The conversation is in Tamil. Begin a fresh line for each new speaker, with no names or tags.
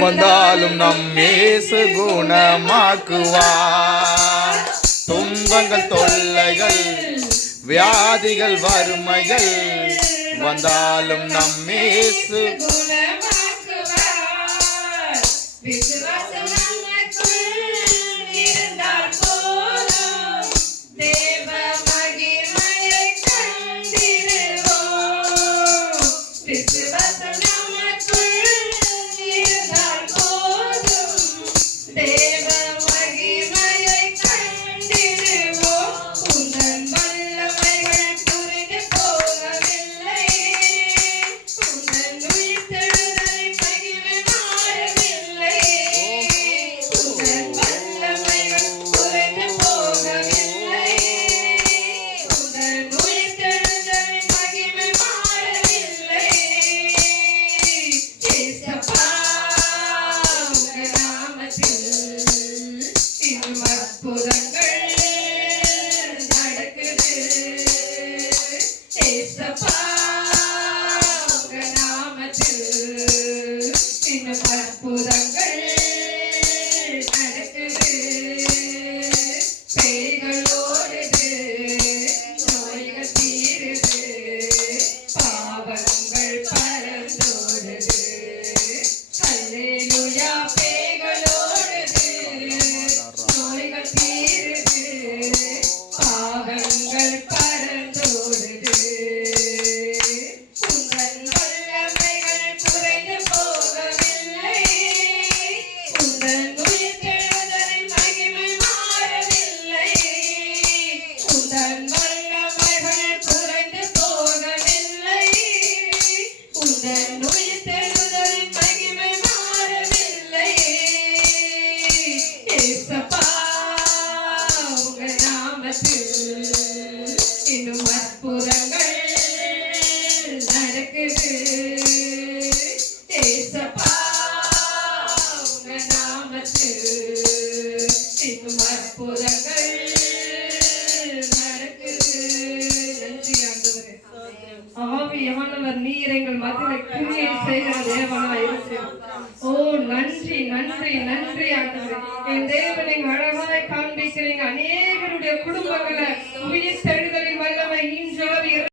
வந்தாலும் நம் மேசு குணமாக்குவார். துன்பங்கள் தொல்லைகள் வியாதிகள் வறுமைகள் வந்தாலும் நம்
மேசு new இன்னும் அற்புதங்கள் நடக்குது. ஏசப்பா நாமத்தில். இன்னும் ஆவி எவனவர் நீர் எங்கள் மத்தியில் ஓ நன்றி நன்றி நன்றி ஆண்டவர். என் தேவனை அழகாய் காண்பிக்கிறீங்க. அநேகருடைய குடும்பங்களை உயிர்